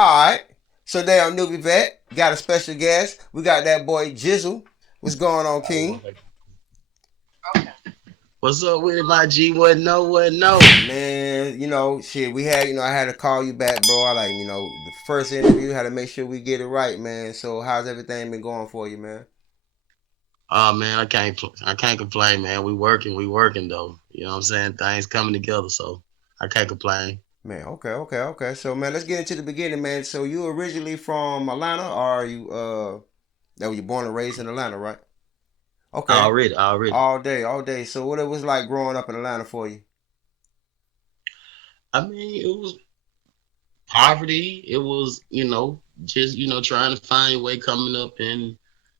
All right. So today on NewbieVeT, got a special guest. We got that boy Jizzle. What's going on, King? What's up with it, my G? What no? Man, shit, I had to call you back, bro. The first interview, had to make sure we get it right, man. So how's everything been going for you, man? Oh man, I can't complain, man. We working though. You know what I'm saying? Things coming together, so I can't complain. Man, okay. So man, let's get into the beginning, man. So you originally from Atlanta, or are you that was you born and raised in Atlanta, right? Okay. Already. All day. So what it was like growing up in Atlanta for you? I mean, it was poverty. It was, just trying to find your way coming up in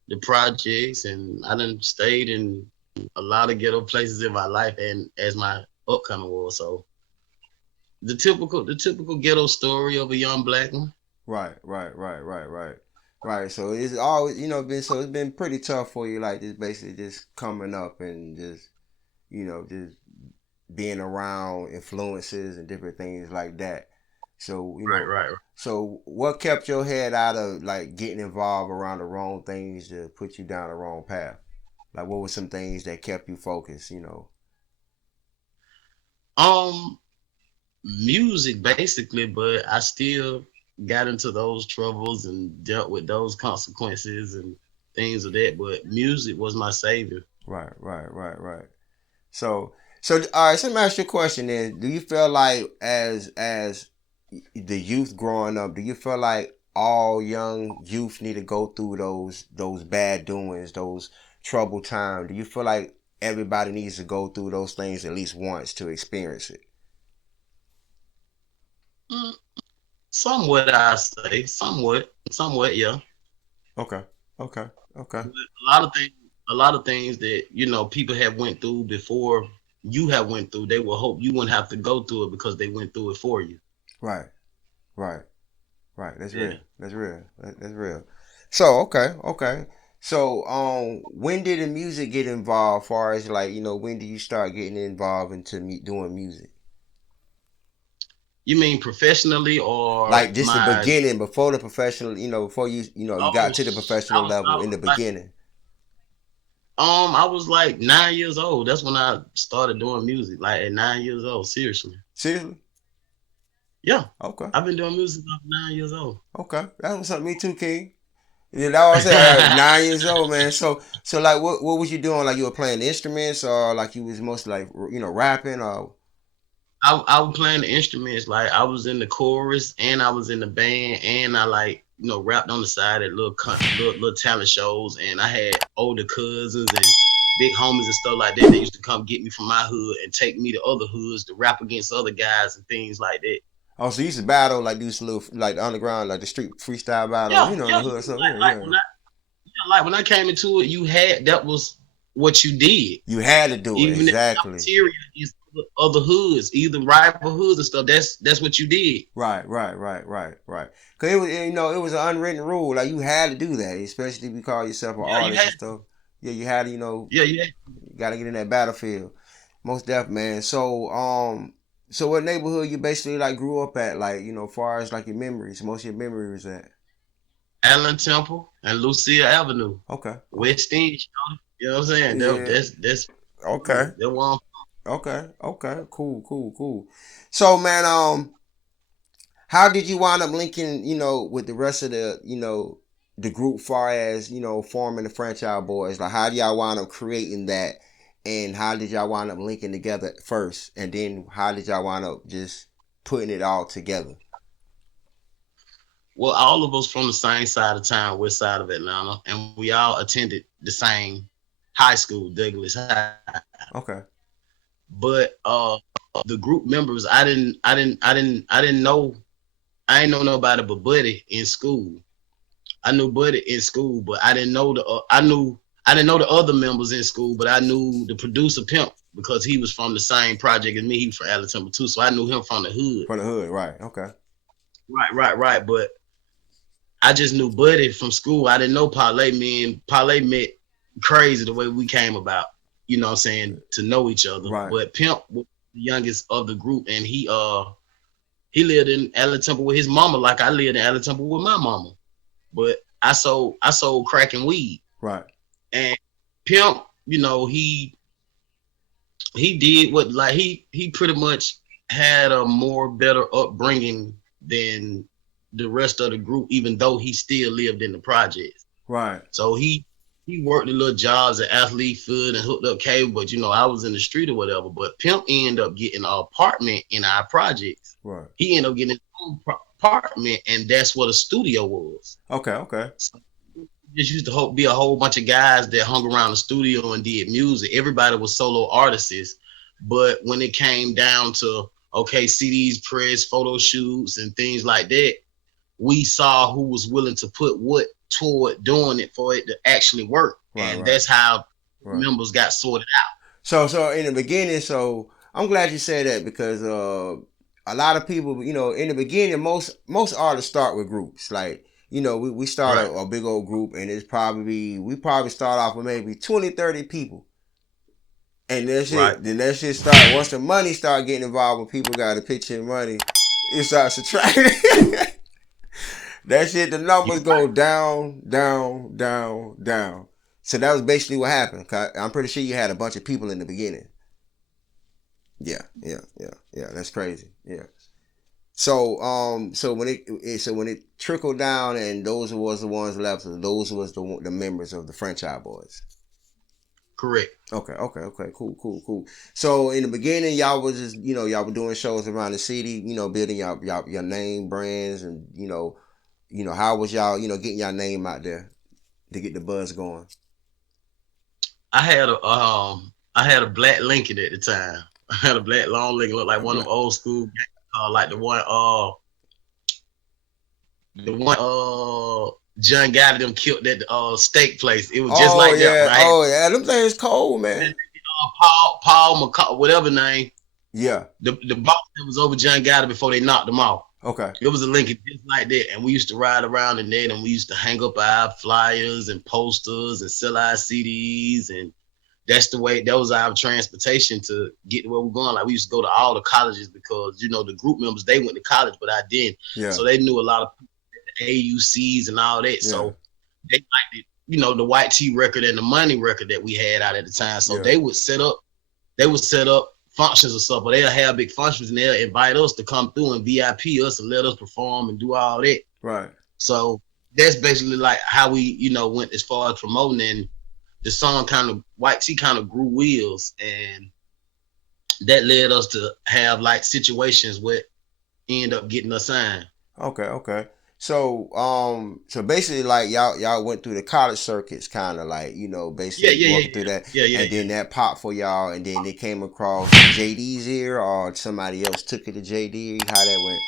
the projects, and I done stayed in a lot of ghetto places in my life, and as my upcoming was, so the typical ghetto story of a young black one. Right. So it's always, been so it's been pretty tough for you, like just basically just coming up and just being around influences and different things like that. So, Right. so what kept your head out of like getting involved around the wrong things to put you down the wrong path? Like what were some things that kept you focused? Um, Music basically, but I still got into those troubles and dealt with those consequences and things of that. But music was my savior. Right. So, so all right. So let me ask you a question. Then, do you feel like as the youth growing up, do you feel like all young youth need to go through those bad doings, those troubled times? Do you feel like everybody needs to go through those things at least once to experience it? Mm, Somewhat, I say, somewhat, yeah. Okay, okay. But a lot of things that people have went through before you have went through. They will hope you wouldn't have to go through it because they went through it for you. Right, right, right. Yeah. That's real. So okay. So when did the music get involved? Far as like when did you start getting involved into doing music? You mean professionally or Like just the my? beginning, before the professional, before you got to the I professional was level I in was the like beginning. I was like 9 years old. That's when I started doing music. Like at 9 years old, seriously. Seriously? Yeah, Okay, I've been doing music since 9 years old. okay. That was something. Me too, King. Yeah, that was at 9 years old, man. So like, what was you doing? Like you were playing instruments, or like you was mostly like rapping, or I was playing the instruments. Like I was in the chorus and I was in the band and I like rapped on the side at little talent shows. And I had older cousins and big homies and stuff like that. They used to come get me from my hood and take me to other hoods to rap against other guys and things like that. oh, so you used to battle like these little like the underground, like the street freestyle battles, Yeah, in yeah. the hood. So Like when I came into it, you had that was what you did. you had to do it Even if exactly. cafeteria is other hoods, either rival hoods and stuff. That's what you did. Right. Cause it was it was an unwritten rule. Like you had to do that, especially if you call yourself an Yeah, you artist had. and stuff. Yeah, you had to Yeah, you had. got to get in that battlefield. Most deaf man. So what neighborhood you basically like grew up at? Like far as like your memories, most of your memories at. Allen Temple and Lucille Avenue, Okay. West End. You know what I'm saying? Yeah. That's Okay. that one. Okay. Cool. So man, how did you wind up linking, with the rest of the group, far as forming the Franchise Boys? Like, how did y'all wind up creating that, and how did y'all wind up linking together first, and then how did y'all wind up just putting it all together? Well, all of us from the same side of town, west side of Atlanta, and we all attended the same high school, Douglas High. Okay. But the group members, I didn't know. I ain't know nobody but Buddy in school. I knew Buddy in school, but I didn't know I didn't know the other members in school, but I knew the producer Pimp because he was from the same project as me. He was from Alabama too, so I knew him from the hood. From the hood, right? Okay. Right. But I just knew Buddy from school. I didn't know Parlay. Me and Parlay met crazy the way we came about. You know what I'm saying, to know each other. Right. But Pimp was the youngest of the group, and He lived in Allen Temple with his mama, like I lived in Allen Temple with my mama. But I sold crack and weed. Right. And Pimp, he did what, like, he pretty much had a more better upbringing than the rest of the group, even though he still lived in the projects. Right. So he worked the little jobs at Athlete Food and hooked up cable, but I was in the street or whatever. But Pimp ended up getting an apartment in our projects. Right. He ended up getting his own apartment, and that's what a studio was. Okay. Okay. So just used to be a whole bunch of guys that hung around the studio and did music. Everybody was solo artists, but when it came down to CDs, press, photo shoots, and things like that, we saw who was willing to put what toward doing it for it to actually work, and that's how members got sorted out. So in the beginning, so I'm glad you said that, because a lot of people, in the beginning, most artists start with groups. Like, we start a big old group, and we probably start off with maybe 20, 30 people. And then that shit start, once the money start getting involved, when people got a picture of money, it starts subtracting. That shit, the numbers go down, down, down, down. So that was basically what happened. I'm pretty sure you had a bunch of people in the beginning. Yeah. That's crazy. Yeah. So so when it trickled down, and those was the ones left, those was the members of the Franchize Boyz. Correct. Okay. Cool. So in the beginning, y'all was just, y'all were doing shows around the city, building your name, brands, and how was y'all, getting y'all name out there to get the buzz going? I had a black Lincoln at the time. I had a black long Lincoln, looked like one of them old school, like the one John Gotti them killed at the steak place. It was just like that. Right? Oh yeah, them things cold, man. Paul McCall, whatever name. Yeah. The boss that was over John Gotti before they knocked him off. Okay. It was a Lincoln just like that, and we used to ride around in there, and we used to hang up our flyers and posters and sell our CDs, and that's the way. That was our transportation to get to where we're going. Like, we used to go to all the colleges, because the group members, they went to college, but I didn't. Yeah. So they knew a lot of people at the AUCs and all that. Yeah. So they liked it, the White Tee record and the Money record that we had out at the time. So they would set up functions or stuff, but they'll have big functions, and they'll invite us to come through and VIP us and let us perform and do all that. Right. So that's basically like how we, went as far as promoting, and the song White Tee kind of grew wheels, and that led us to have like situations where end up getting us signed. Okay. So basically, like, y'all went through the college circuits, kind of like, basically walking through that. And then that popped for y'all, and then they came across JD's ear, or somebody else took it to JD. How that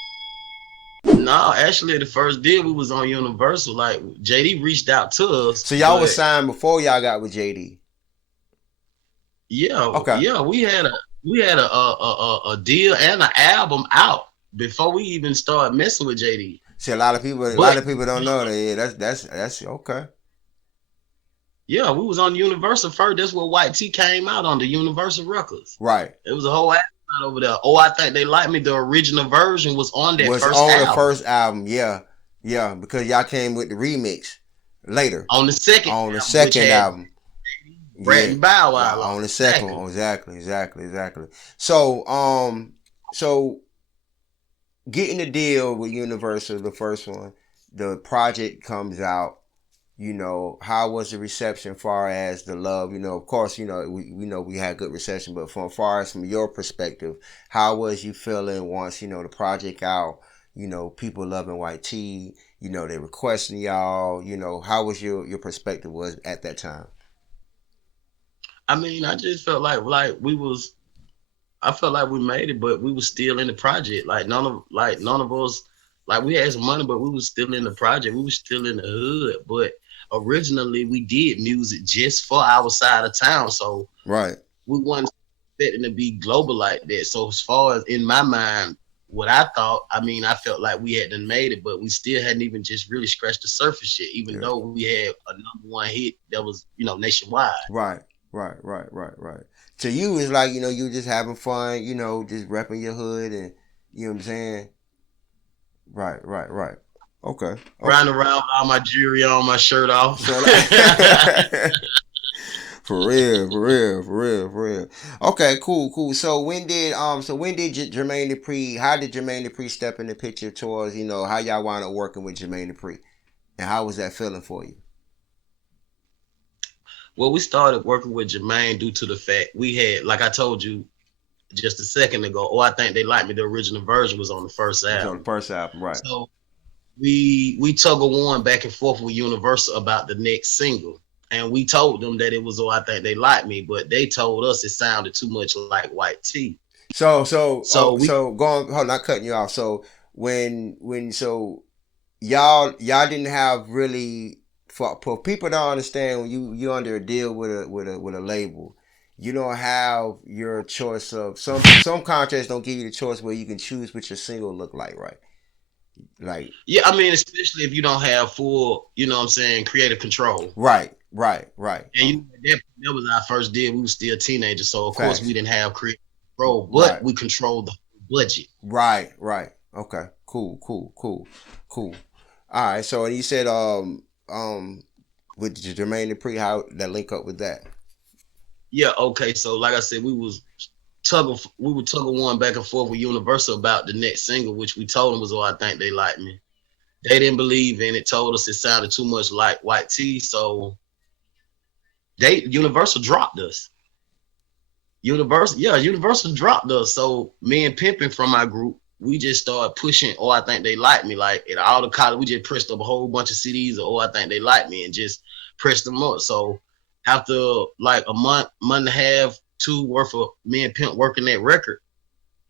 went? No, actually, the first deal we was on Universal. Like, JD reached out to us. So y'all was signed before y'all got with JD. Yeah. Okay. Yeah, we had a deal and an album out before we even started messing with JD. See, a lot of people don't know that. Yeah, that's okay. Yeah, we was on Universal first. That's where White Tee came out on the Universal Records. Right. It was a whole album over there. Oh, I think they liked me. The original version was on that first album. Was on the first album, yeah, because y'all came with the remix later. On the second album. Brett and Bow Wow. Yeah, on the second one, exactly. So getting the deal with Universal, the first one, the project comes out. How was the reception, far as the love? Of course, we had good reception, but from your perspective, how was you feeling once the project out? People loving White Tee. They requesting y'all. How was your perspective was at that time? I mean, I just felt like I felt like we made it, but we was still in the project. Like none of us, like, we had some money, but we was still in the project. We was still in the hood. But originally we did music just for our side of town. So right, we wasn't expecting to be global like that. So as far as in my mind, what I thought, I mean, I felt like we hadn't made it, but we still hadn't even just really scratched the surface yet, even though we had a #1 hit that was, nationwide. Right. To you, it's like, you just having fun, just repping your hood, and you know what I'm saying? Right. Okay. Riding around with all my jewelry on, my shirt off. So for real, for real, for real, for real. Okay, cool. So when did Jermaine Dupri? How did Jermaine Dupri step in the picture towards how y'all wound up working with Jermaine Dupri, and how was that feeling for you? Well, we started working with Jermaine due to the fact we had, like I told you just a second ago, I think they like me. The original version was on the first It was on the album. first album, right? So we tug of war back and forth with Universal about the next single. And we told them that it was I think they like me, but they told us it sounded too much like White Tee. So going, hold on, not cutting you off. So so y'all didn't have really for people to understand when you under a deal with a label, you don't have your choice of some contracts don't give you the choice where you can choose what your single look like, right? Like yeah, I mean, especially if you don't have full, you know what I'm saying, creative control. right. And that was our first deal. We were still teenagers, so of course we Facts. didn't have creative control, but Right. we controlled the budget. Right. Okay. Cool. All right. So you said with Jermaine Dupri, how that link up with that? Yeah, okay. So like I said, we were tug of war back and forth with Universal about the next single, which we told them was I think they like me. They didn't believe in it, told us it sounded too much like White Tee, so Universal dropped us. Universal dropped us. So me and Pimpin from my group, we just started pushing, I think they like me. Like at all the college, we just pressed up a whole bunch of CDs of I think they like me and just pressed them up. So after like a month and a half, two worth of me and Pimp working that record,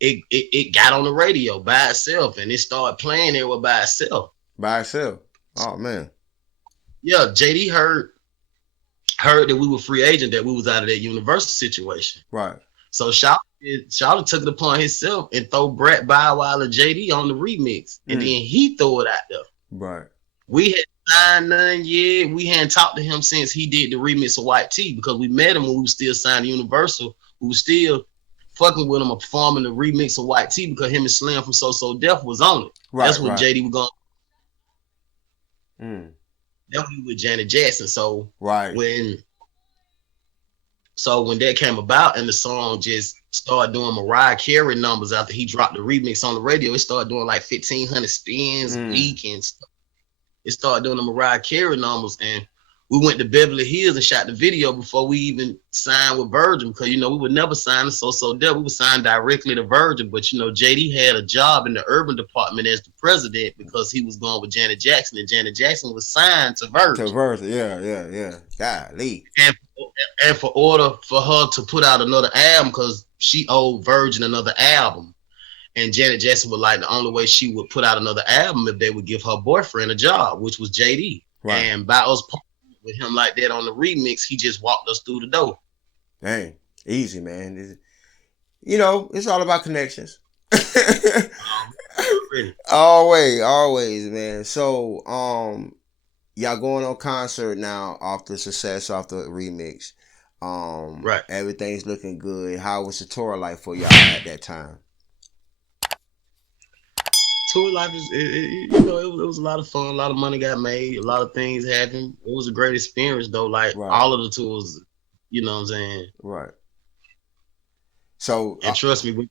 it got on the radio by itself and it started playing there by itself. By itself. Oh man. Yeah, JD heard that we were free agent, that we was out of that Universal situation. Right. So Shawty took it upon himself and throw Brett Bow Wow and JD on the remix. And then he threw it out there. Right. We had signed none yet. We hadn't talked to him since he did the remix of White Tee because we met him when we was still signed to Universal. We was still fucking with him or performing the remix of White Tee because him and Slim from SoSoDef was on it. Right, that's when JD was going. That was with Janet Jackson. So when that came about and the song just started doing Mariah Carey numbers after he dropped the remix on the radio, it started doing like 1,500 spins a week and stuff. It started doing the Mariah Carey numbers, and we went to Beverly Hills and shot the video before we even signed with Virgin because, we would never sign to SoSoDef. We would sign directly to Virgin, but, JD had a job in the urban department as the president because he was going with Janet Jackson, and Janet Jackson was signed to Virgin. Yeah. Golly. And for order for her to put out another album because she owed Virgin another album. And Janet Jackson was like, the only way she would put out another album if they would give her boyfriend a job, which was JD. Right. And by us with him like that on the remix, he just walked us through the door. Dang, easy, man. It's all about connections. Always, man. So, y'all going on concert now off the success off the remix. Right. Everything's looking good. How was the tour like for y'all at that time? Tour life it was a lot of fun. A lot of money got made. A lot of things happened. It was a great experience though. Like all of the tours, you know what I'm saying? Right. So and trust me, we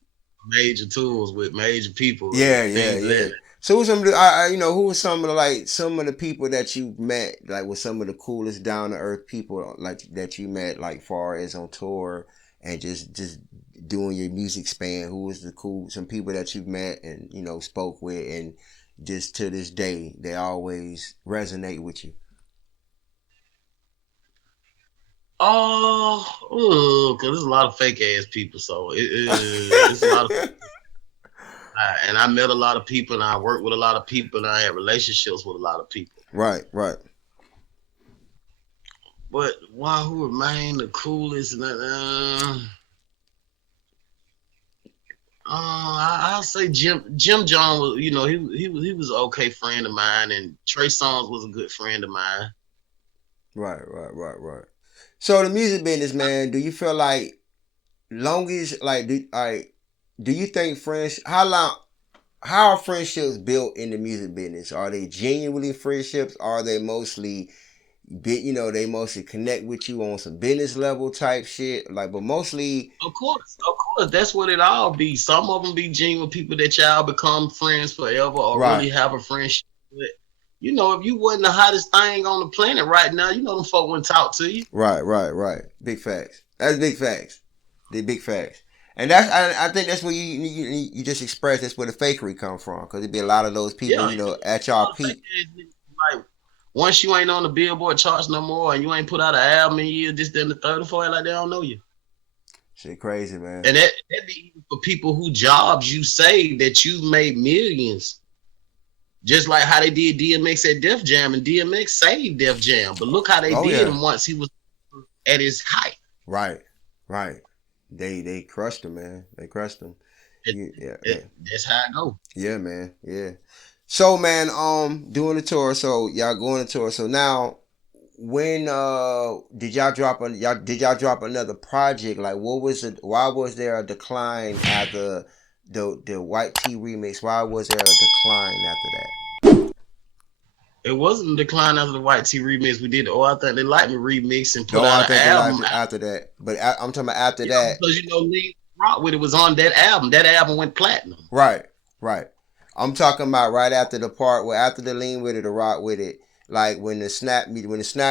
major tours with major people. Yeah. So who's some of the, who were some of the people that you met, like with some of the coolest down to earth people like that you met, like far as on tour and just doing your music span? Who was some people that you've met and spoke with and just to this day they always resonate with you? Because there's a lot of fake ass people, so it's a lot of and I met a lot of people and I worked with a lot of people and I had relationships with a lot of people. Right. But who remained the coolest? I'll say Jim John was, he was an okay friend of mine, and Trey Songz was a good friend of mine. Right. So the music business, man, do you feel like do you think friends? How long? how are friendships built in the music business? Are they genuinely friendships? Are they mostly they mostly connect with you on some business level type shit? Like, but mostly, Of course, that's what it all be. Some of them be genuine people that y'all become friends forever or right, really have a friendship with. You know, if you wasn't the hottest thing on the planet right now, you know them folk wouldn't talk to you. right. Big facts. That's big facts. The big facts. And that's I think that's where you just express that's where the fakery come from, because it'd be a lot of those people, Yeah, at a y'all lot of fake peak. ass niggas, like once you ain't on the Billboard charts no more and you ain't put out an album in years, this, then the third and fourth, like they don't know you. Shit crazy, man. And that be even for people who jobs you say that you've made millions. Just like how they did DMX at Def Jam, and DMX saved Def Jam. But look how they Oh did yeah. him once he was at his height. Right. Right. They crushed him, man. They crushed him. Yeah. That's how it go. Yeah, man. Yeah. So, man, doing the tour. So y'all going to tour. So now, when did y'all drop another project? Like, what was it? Why was there a decline after the White Tea remix? Why was there a decline after that? It wasn't a decline after the White Tea remix. We did the Oh I Think They Like Me remix and put No, I out an think they liked album. it after that. But I'm talking about after Yeah, that. because Lee Rock with it was on that album. That album went platinum. Right, right. I'm talking about right after the part where after the lean with it, the rock with it, like when the snap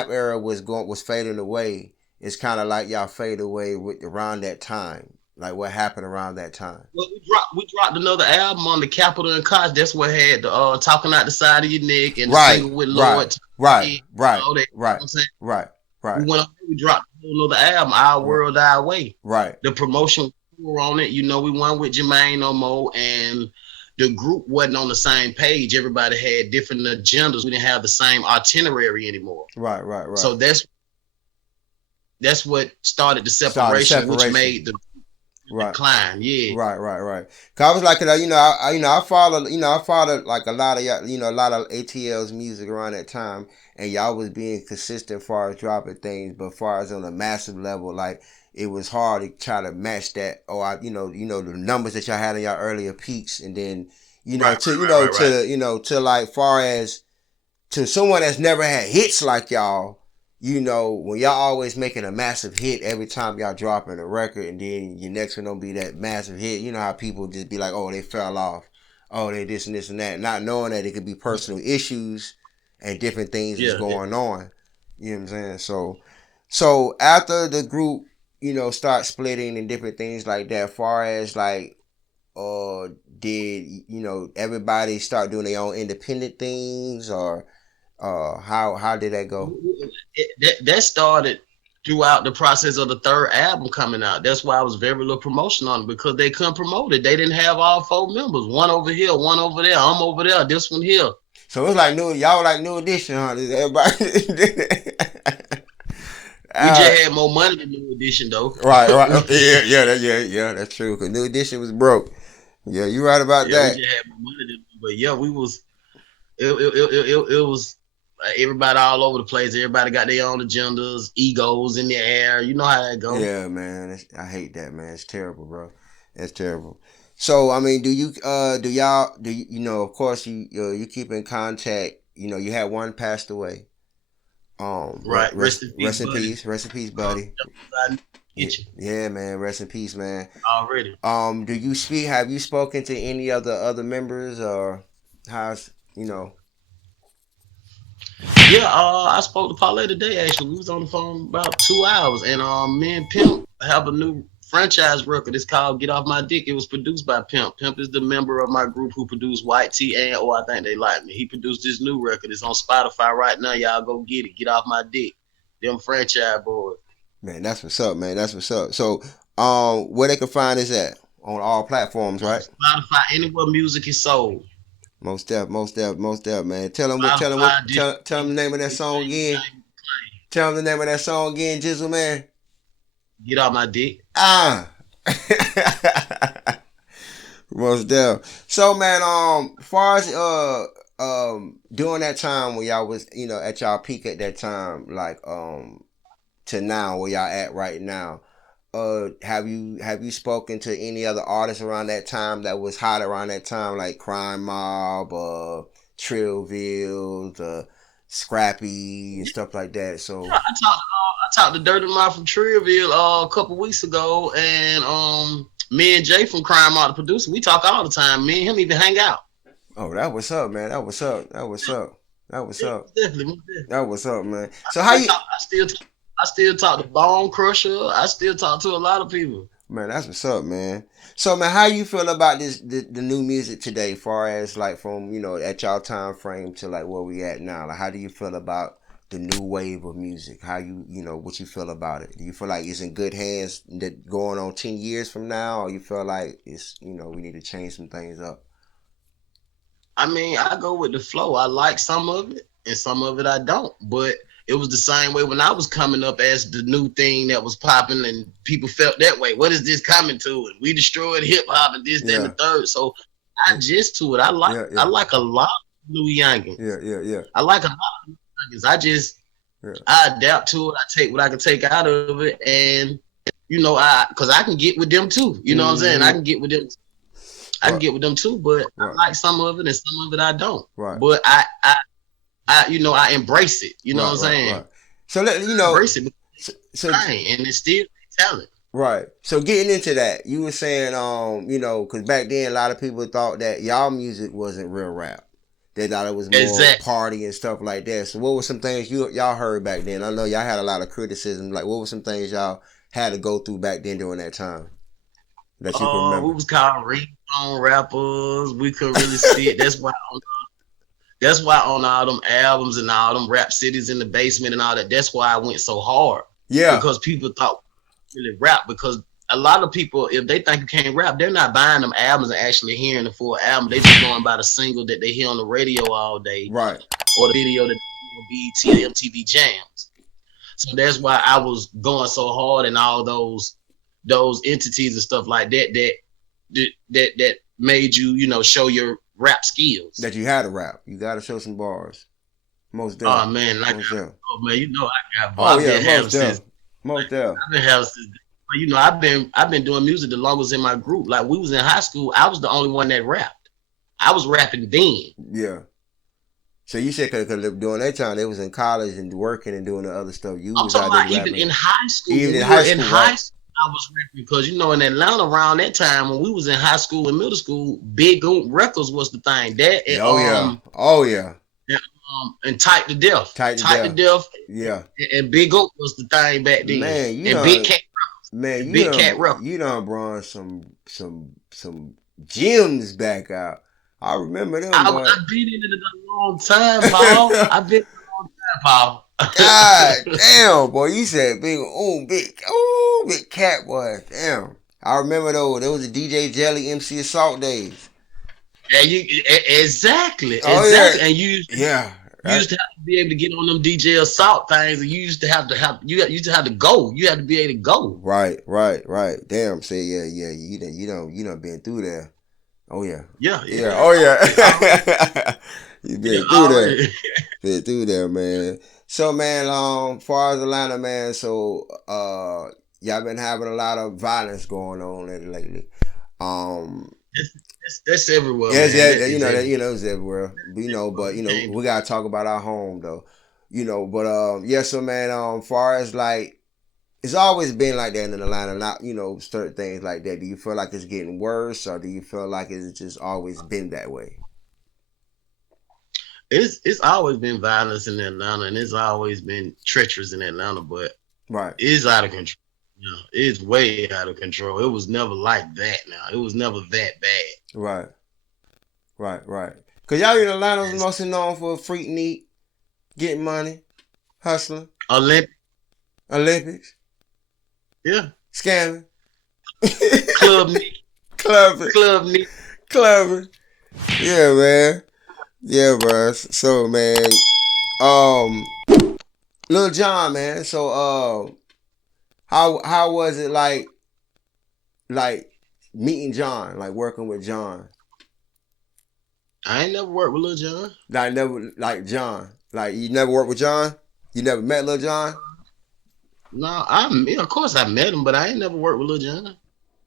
era was fading away. It's kind of like y'all fade away with around that time. Like what happened around that time. Well, we dropped another album on the Capitol and Koch. That's what had the talking out the side of your neck and the Right, single with right, Lord. right, right, All that. You know right, what I'm saying? right, right, We went on, we dropped a whole other album, Our right, World, Our Way. right. The promotion tour on it, we went with Jermaine no more, and the group wasn't on the same page. Everybody had different agendas. We didn't have the same itinerary anymore. Right, right, right. So that's what started the Started separation, which separation. made the Right. decline. Yeah. Right. Cause I was like, I followed like a lot of y'all, a lot of ATL's music around that time, and y'all was being consistent as far as dropping things, but as far as on a massive level, like it was hard to try to match that. Or the numbers that y'all had in y'all earlier peaks, and then to like far as to someone that's never had hits like y'all. When y'all always making a massive hit every time y'all dropping a record, and then your next one don't be that massive hit. You know how people just be like, oh, they fell off. Oh, they this and this and that. Not knowing that it could be personal issues and different things that's going on. You know what I'm saying? So after the group, start splitting and different things like that, far as like, did, everybody start doing their own independent things, or how did that go? That started throughout the process of the third album coming out. That's why I was very little promotion on it, because they couldn't promote it. They didn't have all four members. One over here, one over there. I'm over there. This one here. So it's like y'all like New Edition, huh? Everybody. We just had more money than New Edition, though. Right. Yeah. That's true. Cause New Edition was broke. Yeah, you right about that. We just had more money than, but yeah, we was. It was everybody all over the place. Everybody got their own agendas, egos in the air. You know how that goes. Yeah, man. I hate that, man. It's terrible, bro. It's terrible. So, I mean, do you of course you keep in contact. You had one passed away. Right. Rest in peace, Buddy. Yeah, man. Rest in peace, man. Already. Have you spoken to any of the other members, or how's Yeah, I spoke to Paulette today. Actually, we was on the phone about 2 hours, and me and Pimp have a new franchise record. It's called "Get Off My Dick." It was produced by Pimp. Pimp is the member of my group who produced White Tea and Oh I Think They Like Me. He produced this new record. It's on Spotify right now. Y'all go get it. Get Off My Dick. Dem Franchize Boyz. Man, that's what's up, man. That's what's up. So, where they can find this at? On all platforms, right? Spotify, anywhere music is sold. Most def, man. Tell them the name of that song again. Tell them the name of that song again, Jizzal Man. Get Off My Dick. Most def. So, man, far as during that time when y'all was at y'all peak at that time, like to now where y'all at right now, have you spoken to any other artists around that time that was hot around that time, like Crime Mob, Trillville, the Scrappy and stuff like that? So I talked to Dirty Mouth from Trillville a couple weeks ago, and me and Jay from Crime Out, the producer, we talk all the time. Me and him even hang out. oh, that was up, man. That was up. That was up. That was Yeah, up. definitely. That was up, man. So how you? I still talk to Bone Crusher. I still talk to a lot of people. Man, that's what's up, man. So, man, how you feel about the new music today, far as like from, at y'all time frame to like where we at now? Like, how do you feel about the new wave of music? How what you feel about it? Do you feel like it's in good hands that going on 10 years from now, or you feel like it's, we need to change some things up? I mean, I go with the flow. I like some of it, and some of it I don't. But it was the same way when I was coming up as the new thing that was popping, and people felt that way. What is this coming to? And we destroyed hip hop and this, that, and the third. So I adjust to it. I like a lot of new youngins. Yeah. I like a lot of new youngins. I adapt to it. I take what I can take out of it, and because I can get with them too. You know what I'm saying? I can get with them. I can get with them too, but I like some of it and some of it I don't. Right. But I I embrace it. You know what I'm saying? Right. So embrace it. And it's still talent. Right. So getting into that, you were saying, because back then a lot of people thought that y'all music wasn't real rap. They thought it was more party and stuff like that. So what were some things y'all heard back then? I know y'all had a lot of criticism. Like, what were some things y'all had to go through back then during that time that you can remember? We was called ringtone rappers. We couldn't really see it. That's why on all them albums and all them rap cities in the basement and all that, that's why I went so hard. Yeah. Because people thought really rap, because a lot of people, if they think you can't rap, they're not buying them albums and actually hearing the full album. They just going by the single that they hear on the radio all day. Right. Or the video that BET or MTV jams. So that's why I was going so hard and all those entities and stuff like that made you, show your rap skills. That you had to rap. You got to show some bars. Most definitely. Oh man, I got. Most definitely. I've been having since. I've been doing music the longest in my group. Like, we was in high school, I was the only one that rapped. I was rapping then. Yeah. So you said because during that time they was in college and working and doing the other stuff. You was out there rapping. Even in high school. Even in high school, I was rapping because in Atlanta around that time when we was in high school and middle school, Big Oomp Records was the thing. That and, oh yeah. And Type to Death. Type to Death. Yeah. And Big Oomp was the thing back then. Man, Big Cat Records. Man, you done brought some gems back out. I remember them. I've been in it a long time, Paul. I've been in it a long time, Paul. God damn, boy, you said big Cat boy. Damn. I remember those. There was the DJ Jelly MC Assault days. Yeah, exactly. Yeah. And you used to have to be able to get on them DJ Assault things, and you used to have to go. You had to be able to go. Right. Damn, say yeah. You done been through there. Oh yeah. Yeah. Oh yeah. You been through there. Been through there, man. So man, far as Atlanta, man, so y'all been having a lot of violence going on lately. That's everywhere. Yes, it's everywhere. But we gotta talk about our home though. So man, far as like, it's always been like that in Atlanta, not certain things like that. Do you feel like it's getting worse, or do you feel like it's just always been that way? It's always been violence in Atlanta, and it's always been treacherous in Atlanta, but it's out of control. It's way out of control. It was never like that. Now it was never that bad. Right. Cause y'all in Atlanta was mostly known for freak neat, getting money, hustling. Olympics. Yeah. Scamming. Club Nick. Clubbing. Yeah, man. Yeah, bro. So, man, Lil Jon, man. So, how was it like meeting John, like working with John? I ain't never worked with Lil Jon. John. Like, you never worked with John? You never met Lil Jon? No, of course I met him, but I ain't never worked with Lil Jon.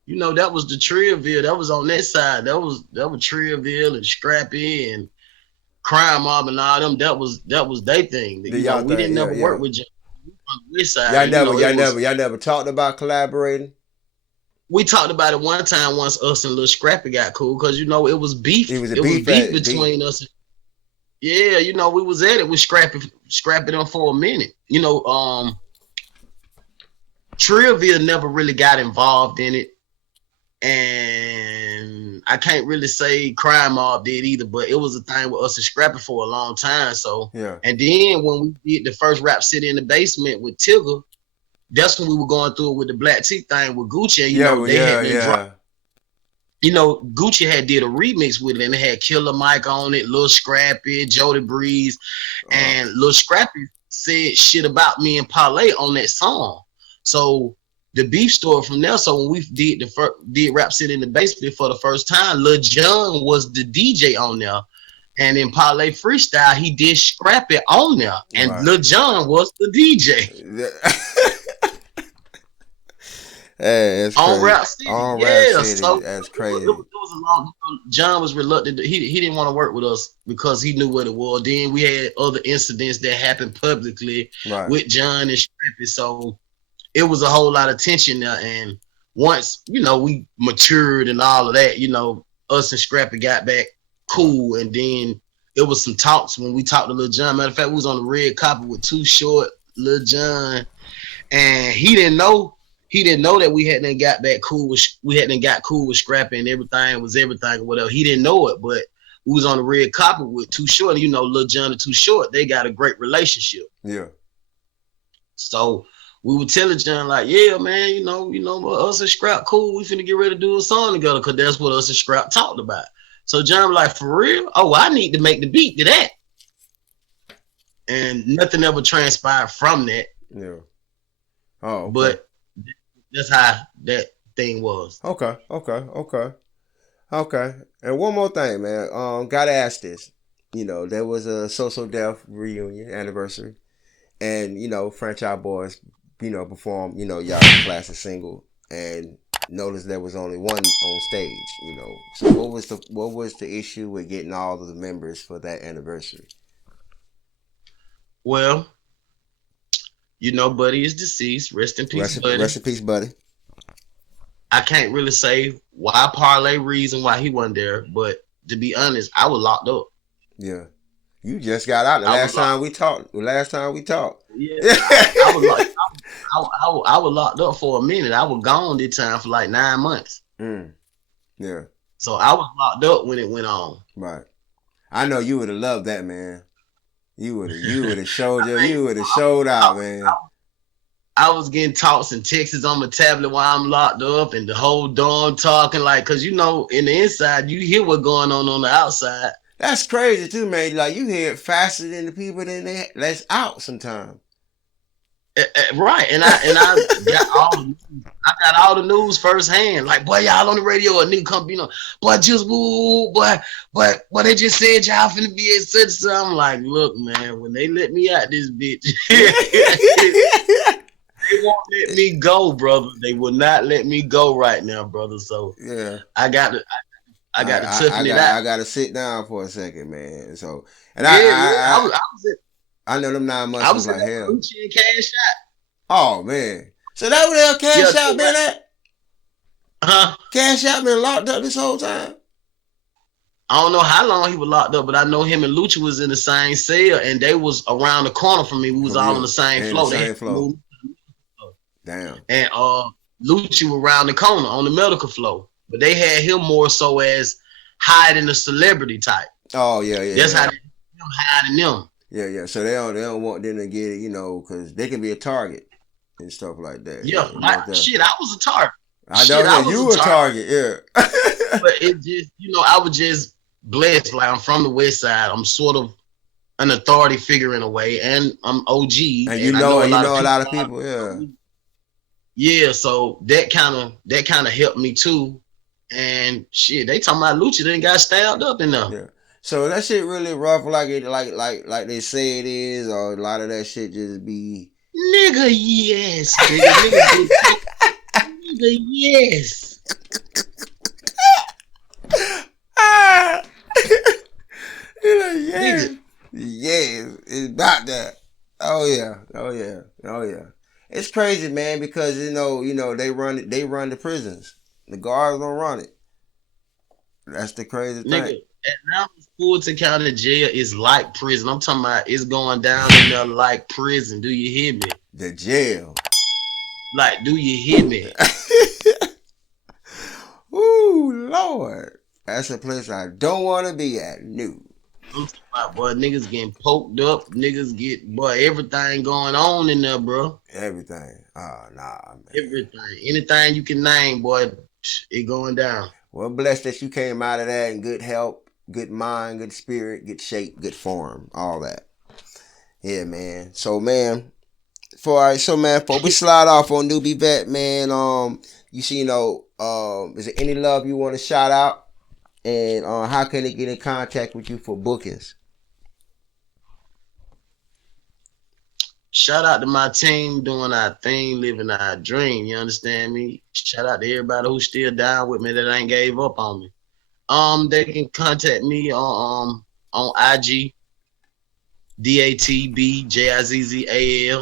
You know, that was the Trillville. That was on that side. That was Trillville and Scrappy and Crime Mob and all them. That was their thing. The You know, y'all we thing, didn't yeah, never work yeah. with Jon on the west side. Y'all And, you never, know, y'all never talked about collaborating. we talked about it one time once us and Lil Scrappy got cool because you know it was It beef. was a It was beef beef at beef. between us. Yeah, you know, we was at it with Scrappy them for a minute. You know, Trillville never really got involved in it. And I can't really say Crime Mob did either, but it was a thing with us and Scrappy for a long time. So, Yeah. and then when we did the first Rap City in the Basement with Tigger, that's when we were going through it with the Black Tea thing with Gucci. And, you know, they had then dropped. You know, Gucci had did a remix with it, and it had Killer Mike on it, Lil Scrappy, Jody Breeze, and Lil Scrappy said shit about me and Parlay on that song. So the beef story from there. So when we did Rap City in the Basement for the first time, Lil Jon was the DJ on there. And in Parlay Freestyle, he did Scrappy on there. And Lil Jon was the DJ. Hey, that's on crazy. Rap City. On Rap Yeah, City, so that's it crazy. was a long. Jon was reluctant. He didn't want to work with us because he knew what it was. Then we had other incidents that happened publicly with Jon and Scrappy. So it was a whole lot of tension there. And once, you know, we matured and all of that, you know, us and Scrappy got back cool. And then it was some talks when we talked to Lil Jon. Matter of fact, we was on the red carpet with Too Short, Lil Jon, and he didn't know that we hadn't got back cool with Scrappy and everything was everything or whatever. He didn't know it, but we was on the red carpet with Too Short. And, you know, Lil Jon and Too Short, they got a great relationship. Yeah. So we were telling Jon like, yeah, man, you know, us and Scrap cool. We finna get ready to do a song together because that's what us and Scrap talked about. So Jon was like, for real? Oh, I need to make the beat to that. And nothing ever transpired from that. Yeah. Oh, okay. But that's how that thing was. Okay. And one more thing, man. Gotta ask this. You know, there was a SoSoDef reunion anniversary, and you know, Franchize Boyz, you know, performed, you know, y'all classic single, and noticed there was only one on stage. You know, so what was the issue with getting all of the members for that anniversary? Well, you know, Buddie is deceased. Rest in peace, Buddie. Rest in peace, Buddie. I can't really say why Parlay reason why he wasn't there, but to be honest, I was locked up. Yeah, you just got out last time we talked. Yeah, I was locked. I was locked up for a minute. I was gone this time for like 9 months. Yeah. So I was locked up when it went on. Right. I know you would have loved that, man. You would have showed out, man. I was getting talks and texts on my tablet while I'm locked up, and the whole dorm talking like, cause you know, in the inside you hear what's going on the outside. That's crazy too, man. Like you hear it faster than the people that's out sometimes. Right, and I got all the news firsthand. Like, boy, y'all on the radio, a nigga come, you know, boy, just woo, boy, they just said y'all finna be at such. So I'm like, look, man, when they let me out this bitch, they won't let me go, brother. They will not let me go right now, brother. So yeah, I got to toughen it out. I got to sit down for a second, man. So, and I know them 9 months was like hell. Gucci and Cash Out. Oh man, so that was there Cash Out been at? Cash Out been locked up this whole time. I don't know how long he was locked up, but I know him and Lucha was in the same cell, and they was around the corner from me. We was all on the same floor. Damn. And Lucha was around the corner on the medical floor, but they had him more so as hiding the celebrity type. Oh yeah. That's how they hiding them. Yeah. So they don't want them to get it, you know, because they can be a target and stuff like that. Yeah, shit, I was a target. I know you were a target, yeah. But it just, you know, I was just blessed. Like I'm from the West Side. I'm sort of an authority figure in a way, and I'm OG. And you know a lot of people, yeah. Yeah, so that kind of helped me too. And shit, they talking about Lucha then got stabbed up in there. Yeah. So that shit really rough, like they say it is, or a lot of that shit just be Nigga, yes, nigga, nigga, yes. Ah. Yeah, Nigga, yeah, it's about that. Oh yeah, oh yeah, oh yeah. It's crazy, man, because they run it. They run the prisons. The guards don't run it. That's the crazy thing. nigga, Atlanta Fulton County Jail is like prison. I'm talking about it's going down in there like prison. Do you hear me? The jail. Like, do you hear me? Ooh, Lord, that's a place I don't want to be at. No, I'm talking about, boy, niggas getting poked up. Niggas get, boy, everything going on in there, bro. everything. Oh nah, man. Everything. Anything you can name, boy, it going down. Well, blessed that you came out of that in good health, good mind, good spirit, good shape, good form, all that. Yeah, man. So, man, before we slide off on NewbieVeT, man, you see, is there any love you want to shout out, and how can they get in contact with you for bookings? Shout out to my team doing our thing, living our dream. You understand me? Shout out to everybody who's still down with me that ain't gave up on me. They can contact me on IG, DATBJIZZAL.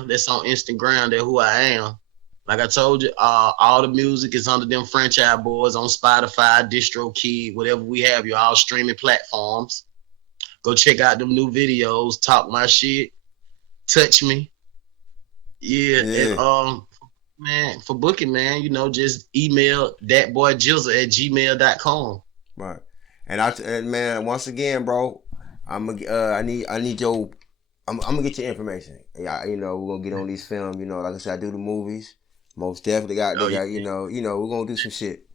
That's on Instagram. That's who I am. Like I told you, all the music is under Dem Franchize Boyz on Spotify, DistroKid, whatever we have, you all streaming platforms. Go check out them new videos, talk my shit, touch me. Yeah, Yeah, and man, for booking, man, just email that boy Jizzle at gmail.com. right. And man, once again, bro, I need your, I'm gonna get your information. Yeah, we're gonna get on these films. Like I said, I do the movies. Most definitely Oh yeah, we're gonna do some shit.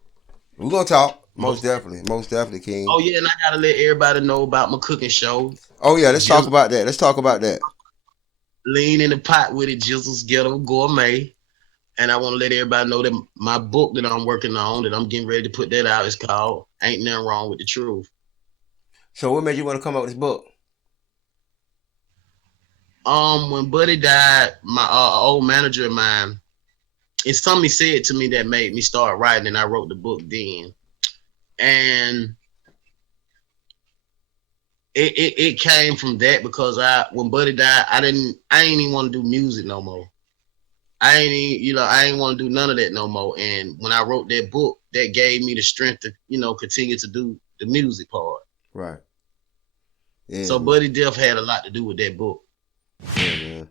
We're gonna talk. most, Most definitely, King. oh yeah, and I gotta let everybody know about my cooking show. Oh yeah, let's talk Jizzle, about that. Let's talk about that. lean in the pot with it, Jizzle's Ghetto Gourmet. And I want to let everybody know that my book that I'm working on, that I'm getting ready to put that out, is called Ain't Nothing Wrong with the Truth. So, what made you want to come up with this book? When Buddie died, my old manager of mine, it's something he said to me that made me start writing, and I wrote the book then. And it came from that because when Buddie died, I ain't even want to do music no more. I ain't want to do none of that no more. And when I wrote that book, that gave me the strength to, continue to do the music part. Right. Yeah. So Buddie Death had a lot to do with that book. Yeah, man.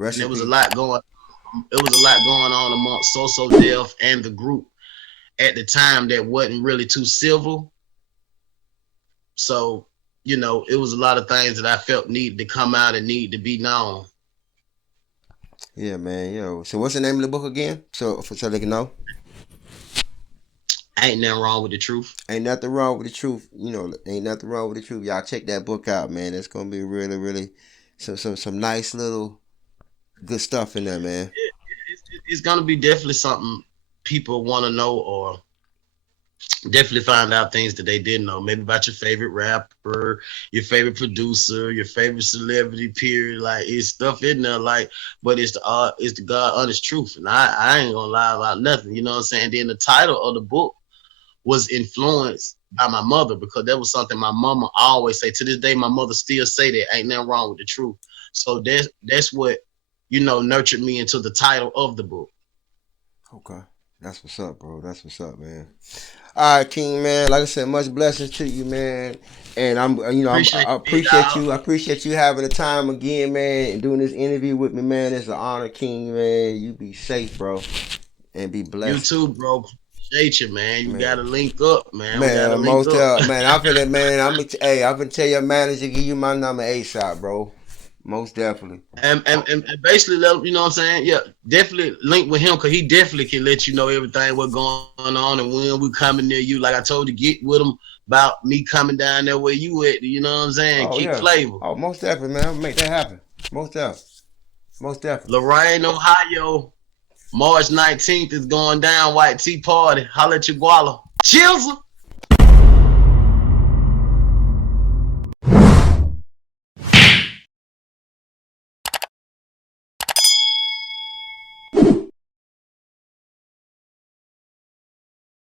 And there was a lot going. It was a lot going on amongst SoSoDef and the group at the time that wasn't really too civil. So it was a lot of things that I felt needed to come out and need to be known. Yeah, man. So what's the name of the book again? So they can know. Ain't nothing wrong with the truth. Ain't nothing wrong with the truth. Ain't nothing wrong with the truth. Y'all check that book out, man. It's gonna be really, really some nice little good stuff in there, man. It's gonna be definitely something people want to know, or definitely find out things that they didn't know. Maybe about your favorite rapper, your favorite producer, your favorite celebrity. Period. Like, it's stuff in there, but it's the God honest truth, and I ain't gonna lie about nothing. You know what I'm saying? Then the title of the book was influenced by my mother, because that was something my mama always say. To this day, my mother still say that ain't nothing wrong with the truth. So that's what nurtured me into the title of the book. Okay. That's what's up, bro. That's what's up, man. All right, King, man. Like I said, much blessings to you, man. And I appreciate you. I appreciate you having the time again, man, and doing this interview with me, man. It's an honor, King, man. You be safe, bro, and be blessed. You too, bro. Appreciate you, man. You gotta link up, man. Man, man. I'm gonna tell your manager give you my number ASAP, bro. Most definitely. And basically, you know what I'm saying? Yeah, definitely link with him, because he definitely can let you know everything what's going on and when we coming near you. Like I told you, get with him about me coming down there where you at. You know what I'm saying? Oh, keep yeah. flavor. Oh, most definitely, man. I'll make that happen. Most definitely. Lorraine, Ohio, March 19th is going down. White Tea Party. Holla at your guala. Jizzle.